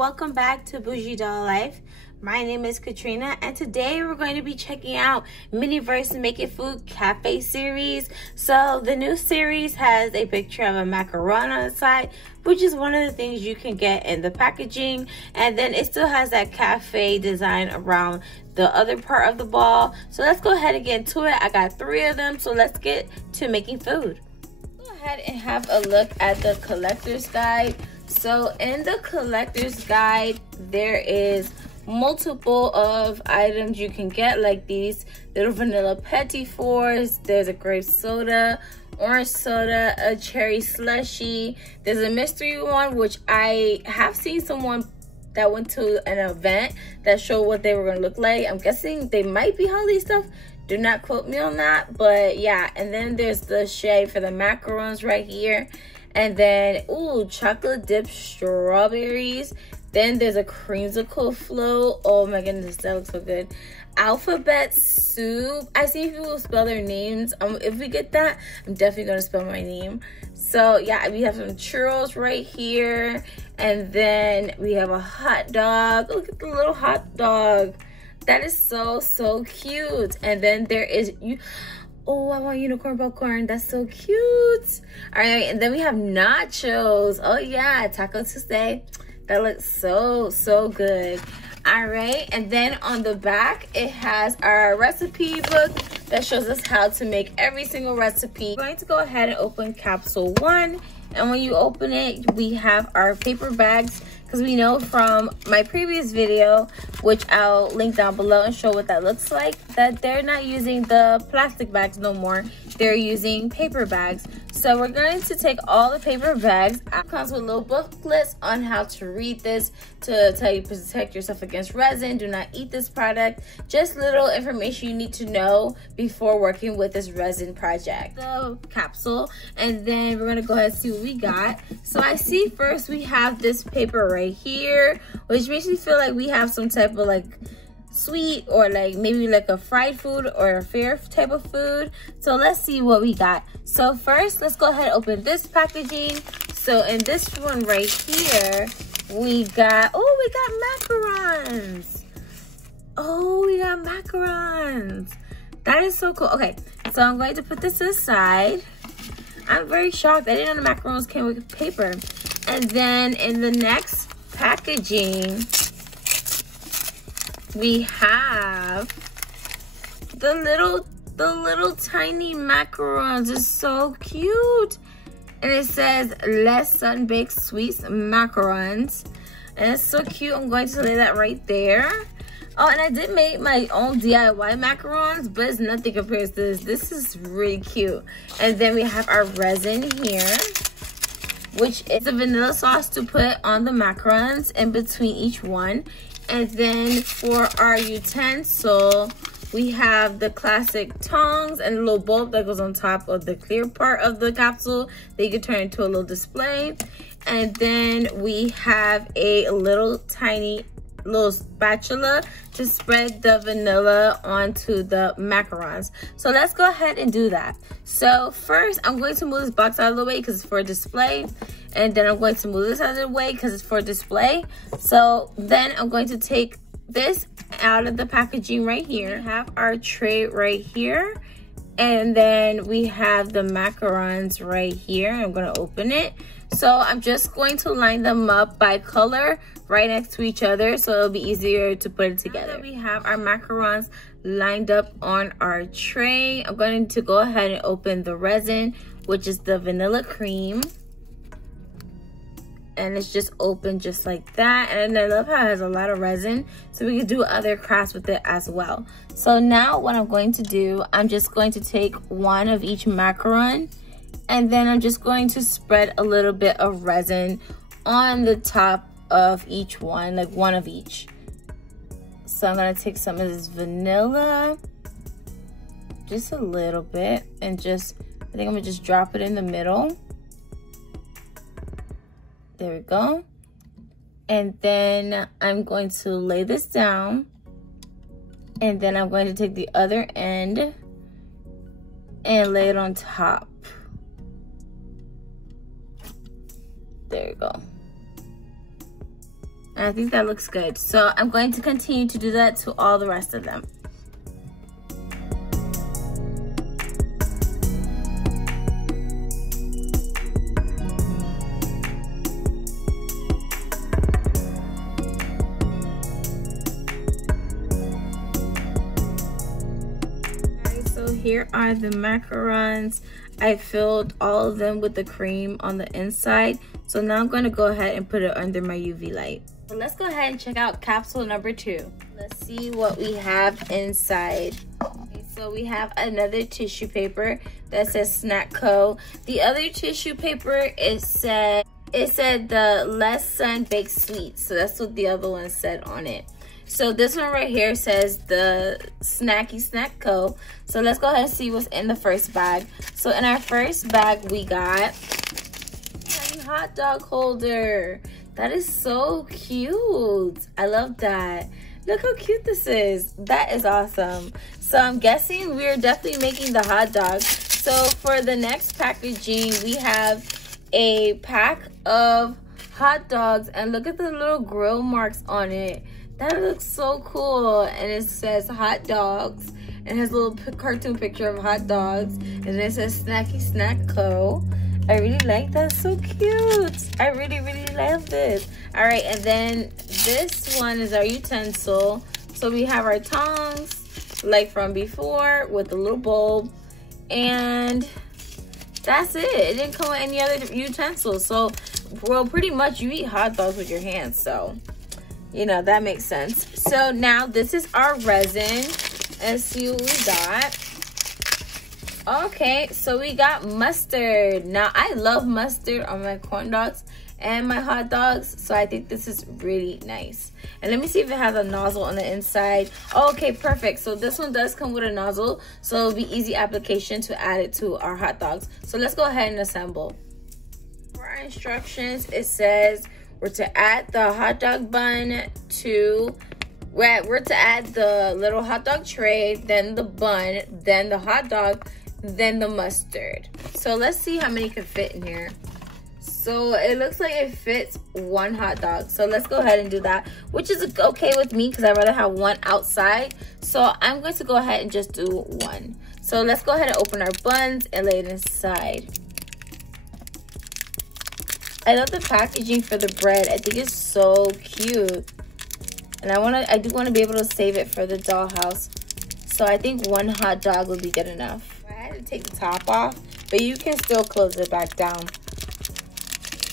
welcome back to Bougie Doll Life. My name is Katrina, and today we're going to be checking out MiniVerse Make It Food Cafe series. So the new series has a picture of a macaron on the side, which is one of the things you can get in the packaging, and then it still has that cafe design around the other part of the ball. So let's go ahead and get into it. I got 3 of them, so let's get to making food. Go ahead and have a look at the collector's guide. So in the collector's guide, there is multiple of items you can get, like these little vanilla petit fours. There's a grape soda, orange soda, a cherry slushy. There's a mystery one, which I have seen someone that went to an event that showed what they were gonna look like. I'm guessing they might be Halloween stuff. Do not quote me on that, but yeah. And then there's the shade for the macarons right here. And then, ooh, chocolate dipped strawberries. Then there's a creamsicle float. Oh my goodness, that looks so good. Alphabet soup. I see people spell their names. If we get that, I'm definitely gonna spell my name. So yeah, we have some churros right here. And then we have a hot dog. Look at the little hot dog. That is so cute. And then there is oh, I want unicorn popcorn. That's so cute. All right, and then we have nachos. Oh yeah, Taco Tuesday. That looks so good. All right, and then on the back, it has our recipe book that shows us how to make every single recipe. We're going to go ahead and open capsule 1. And when you open it, we have our paper bags, because we know from my previous video, which I'll link down below and show what that looks like, that they're not using the plastic bags no more. They're using paper bags. So we're going to take all the paper bags. It comes with little booklets on how to read this, to tell you to protect yourself against resin. Do not eat this product. Just little information you need to know before working with this resin project. The capsule, and then we're gonna go ahead and see what we got. So I see first we have this paper right here, which makes me feel like we have some type of like sweet, or like maybe like a fried food or a fair type of food. So let's see what we got. So first, let's go ahead and open this packaging. So in this one right here, we got, oh, we got macarons. Oh, we got macarons. That is so cool. Okay, so I'm going to put this aside. I'm very shocked. I didn't know the macarons came with paper. And then in the next packaging, we have the little tiny macarons. It's so cute. And it says less sun-baked sweets macarons. And it's so cute. I'm going to lay that right there. Oh, and I did make my own DIY macarons, but it's nothing compared to this. This is really cute. And then we have our resin here, which is the vanilla sauce to put on the macarons in between each one. And then for our utensil, we have the classic tongs and a little bulb that goes on top of the clear part of the capsule that you can turn into a little display. And then we have a little tiny little spatula to spread the vanilla onto the macarons. So let's go ahead and do that. So first, I'm going to move this box out of the way because it's for display. And then I'm going to move this out of the way because it's for display. So then I'm going to take this out of the packaging right here. We have our tray right here. And then we have the macarons right here. I'm going to open it. So I'm just going to line them up by color right next to each other, so it'll be easier to put it together. We have our macarons lined up on our tray. I'm going to go ahead and open the resin, which is the vanilla cream. And it's just open just like that. And I love how it has a lot of resin, so we can do other crafts with it as well. So now what I'm going to do, I'm just going to take one of each macaron, and then I'm just going to spread a little bit of resin on the top of each one, like one of each. So I'm gonna take some of this vanilla, just a little bit, and I think I'm gonna just drop it in the middle. There we go. And then I'm going to lay this down, and then I'm going to take the other end and lay it on top. There you go. And I think that looks good. So I'm going to continue to do that to all the rest of them. So here are the macarons. I filled all of them with the cream on the inside. So now I'm going to go ahead and put it under my UV light. So let's go ahead and check out capsule number 2. Let's see what we have inside. Okay, so we have another tissue paper that says Snack Co. The other tissue paper, it said the less sun baked sweets. So that's what the other one said on it. So this one right here says the Snacky Snack Co. So let's go ahead and see what's in the first bag. So in our first bag, we got a hot dog holder. That is so cute. I love that. Look how cute this is. That is awesome. So I'm guessing we're definitely making the hot dog. So for the next packaging, we have a pack of hot dogs. And look at the little grill marks on it. That looks so cool. And it says hot dogs. And it has a little cartoon picture of hot dogs. And then it says Snacky Snack Co. I really like that. So cute. I really, really love this. All right. And then this one is our utensil. So we have our tongs like from before with a little bulb. And that's it. It didn't come with any other utensils. So, well, pretty much you eat hot dogs with your hands. So, you know, that makes sense. So now this is our resin. Let's see what we got. Okay, so we got mustard. Now, I love mustard on my corn dogs and my hot dogs. So I think this is really nice. And let me see if it has a nozzle on the inside. Oh, okay, perfect. So this one does come with a nozzle. So it'll be easy application to add it to our hot dogs. So let's go ahead and assemble. For our instructions, it says we're to add the hot dog bun to, we're to add the little hot dog tray, then the bun, then the hot dog, then the mustard. So let's see how many can fit in here. So it looks like it fits one hot dog. So let's go ahead and do that, which is okay with me because I'd rather have one outside. So I'm going to go ahead and just do one. So let's go ahead and open our buns and lay it inside. I love the packaging for the bread. I think it's so cute. And I do want to be able to save it for the dollhouse. So I think one hot dog would be good enough. I had to take the top off, but you can still close it back down.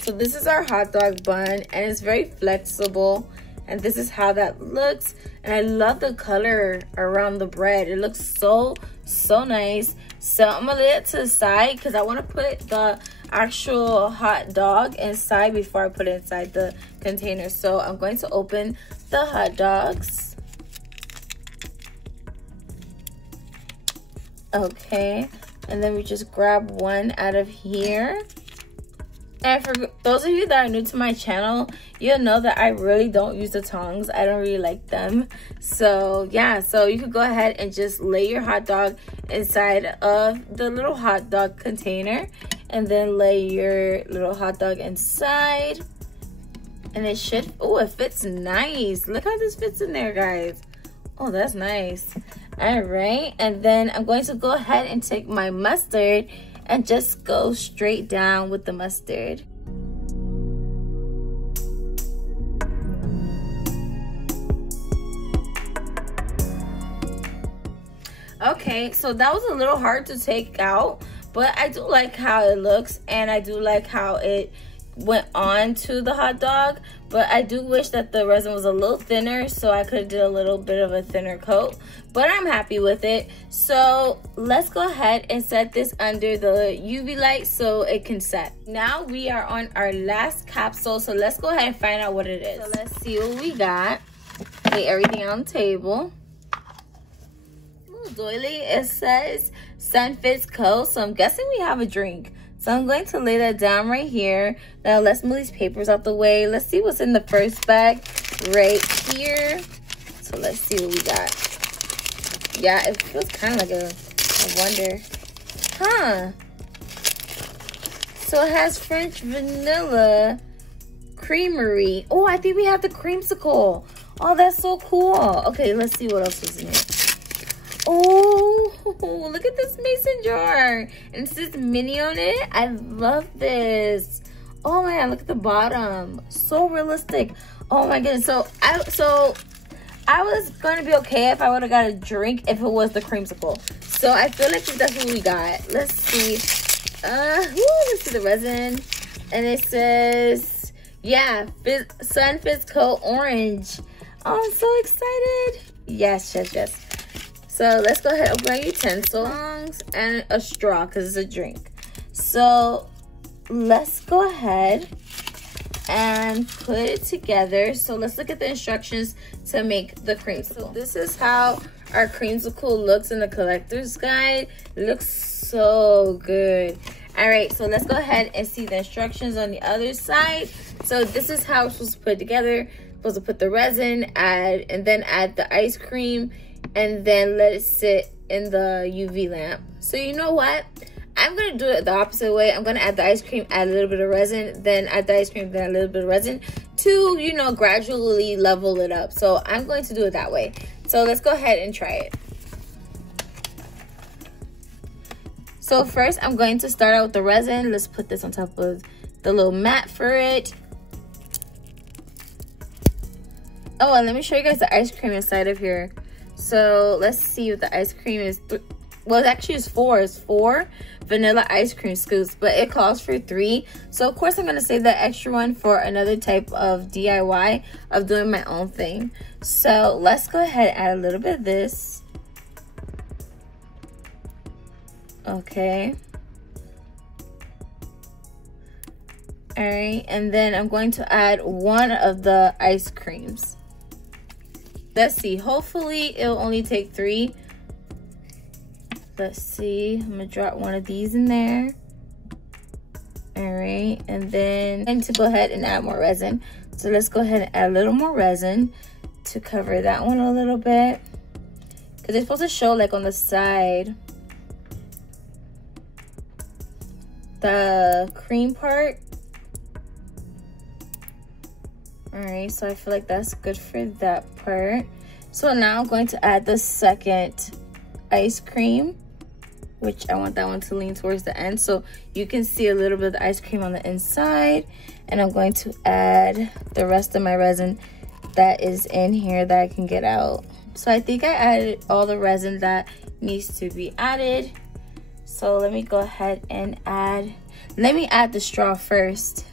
So this is our hot dog bun, and it's very flexible. And this is how that looks. And I love the color around the bread. It looks so nice. So I'm gonna lay it to the side because I want to put the actual hot dog inside before I put it inside the container. So I'm going to open the hot dogs. Okay, and then we just grab one out of here. And for those of you that are new to my channel, you'll know that I really don't use the tongs. I don't really like them. So yeah, so you could go ahead and just lay your hot dog inside of the little hot dog container, and then lay your little hot dog inside. And it should, oh, it fits nice. Look how this fits in there, guys. Oh, that's nice. All right, and then I'm going to go ahead and take my mustard and just go straight down with the mustard. Okay, so that was a little hard to take out, but I do like how it looks, and I do like how it went on to the hot dog. But I do wish that the resin was a little thinner, so I could have did a little bit of a thinner coat, but I'm happy with it. So let's go ahead and set this under the UV light so it can set. Now we are on our last capsule, so let's go ahead and find out what it is. So let's see what we got. Lay everything on the table. Ooh, doily, it says Sunfits Co. So I'm guessing we have a drink. So I'm going to lay that down right here. Now let's move these papers out the way. Let's see what's in the first bag right here. So let's see what we got. Yeah, it feels kind of like a wonder. Huh. So it has French vanilla creamery. Oh, I think we have the creamsicle. Oh, that's so cool. Okay, let's see what else is in here. Oh, look at this mason jar. And it says mini on it. I love this. Oh my god, look at the bottom. So realistic. Oh my goodness. So I was gonna be okay if I would have got a drink if it was the creamsicle. So I feel like that's what we got. Let's see. Let's see the resin. And it says, yeah, Sun Fizz Coat Orange. Oh, I'm so excited. Yes, yes, yes. So let's go ahead and open our utensils and a straw because it's a drink. So let's go ahead and put it together. So let's look at the instructions to make the creamsicle. So this is how our creamsicle looks in the collector's guide. It looks so good. All right, so let's go ahead and see the instructions on the other side. So this is how it's supposed to put it together. Supposed to put the resin, add the ice cream, and then let it sit in the UV lamp. So you know what? I'm gonna do it the opposite way. I'm gonna add the ice cream, add a little bit of resin, then add the ice cream, then a little bit of resin to, you know, gradually level it up. So I'm going to do it that way. So let's go ahead and try it. So first I'm going to start out with the resin. Let's put this on top of the little mat for it. Oh, and let me show you guys the ice cream inside of here. So let's see what the ice cream is. Well, it actually is four. It's 4 vanilla ice cream scoops, but it calls for 3. So of course I'm gonna save that extra one for another type of DIY of doing my own thing. So let's go ahead and add a little bit of this. Okay. All right, and then I'm going to add one of the ice creams. Let's see, hopefully it'll only take 3. Let's see, I'm gonna drop one of these in there. All right, and then I'm going to go ahead and add more resin. So let's go ahead and add a little more resin to cover that one a little bit. Because it's supposed to show like on the side, the cream part. All right, so I feel like that's good for that part. So now I'm going to add the second ice cream, which I want that one to lean towards the end so you can see a little bit of the ice cream on the inside. And I'm going to add the rest of my resin that is in here that I can get out. So I think I added all the resin that needs to be added. So let me go ahead and add the straw first,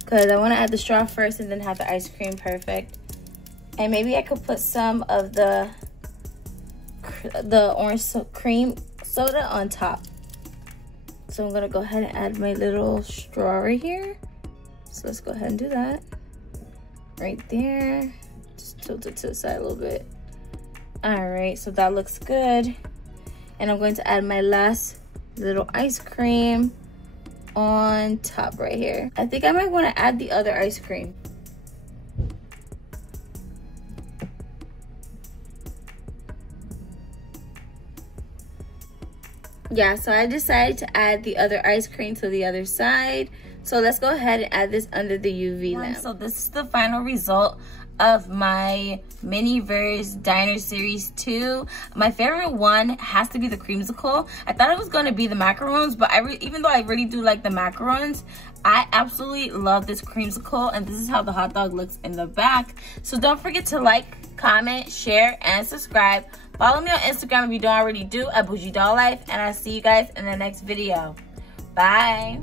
because I want to add the straw first and then have the ice cream perfect. And maybe I could put some of the orange cream soda on top. So I'm gonna go ahead and add my little straw right here. So let's go ahead and do that right there. Just tilt it to the side a little bit. All right, so that looks good. And I'm going to add my last little ice cream on top right here. I think I might want to add the other ice cream. Yeah, so I decided to add the other ice cream to the other side. So let's go ahead and add this under the UV lamp. So this is the final result of my MiniVerse Diner Series 2. My favorite one has to be the creamsicle. I thought it was going to be the macarons, but even though I really do like the macarons, I absolutely love this creamsicle, and this is how the hot dog looks in the back. So don't forget to like, comment, share, and subscribe. Follow me on Instagram if you don't already do, at Bougie Doll Life, and I'll see you guys in the next video. Bye.